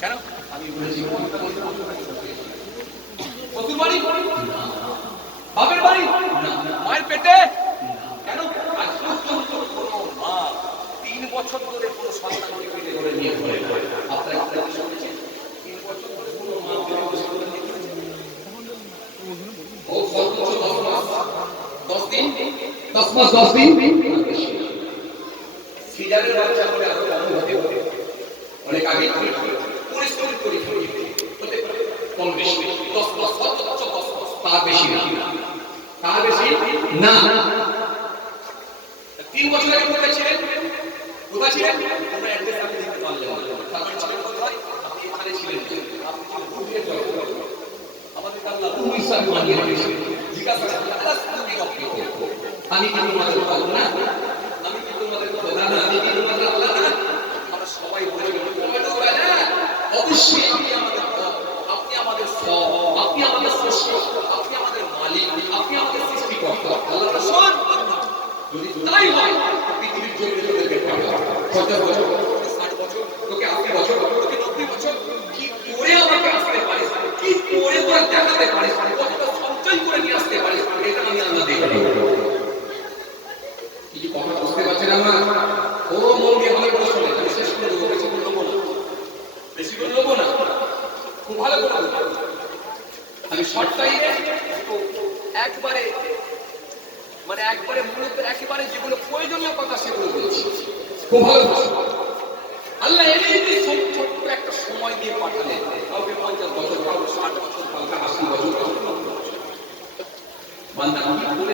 কেন আমি বলেছি মায়ের পেটে কেন মা তিন বছর ধরে কোনো সন্তানকে পেটে ধরে নিয়ে তিন বছর ধরে কোনো মা ও দশ মাস। দশ দশ মাস, দশ দিন? সিজারের বাচ্চা করে আরও কম হতে পারে অনেক আগে পরিশ্রম করি হতে পারে কম বেশি। দশ সর্বোচ্চ দশ মাস তার বেশি না। তার বেশি না। তিন বছর আগে কোথায় ছিলেন? কোথায় ছিলেন? তোমরা অ্যাড্রেস আমি দিতে পারলেন আপনি আপনি আমাদের আপনি আমি কি তোমাদের বলব না। অবশ্যই আপনি আমাদের আপনি আমাদের আমাদের মালিক, আপনি আমাদের সৃষ্টিকর্তা। আল্লাহ যদি তাই হয়, পৃথিবীর জমিনে তোদেরকে পাঠাও পঞ্চাশ বছর তোকে ষাট বছর তোকে আশি বছর তোকে নব্বই বছর কি করে আমাকে আসতে পারিস কি করে তোরা দেখাতে পারিস কতটা সঞ্চয় করে নিয়ে আসতে পারিস এটা আমি আল্লাহ দেখে নেব কি কথা বুঝতে পারছেন আমার ও মন দিয়ে ভালো করে শোনেন আমি শেষ করে দেবো বেশি করে নেব না বেশি করে নেব না। খুব ভালো করে আমি শর্ট একবারে মানে একবারে মূলত একেবারে যেগুলো প্রয়োজনীয় কথা সেগুলো বলছি। খুব ভালো আল্লাহ ছোট্ট ছোট্ট একটা সময় দিয়ে পাঠালেন কাউকে পঞ্চাশ বছর কাউকে ষাট বছর কাউকে আশি বছর কাউকে বান্দা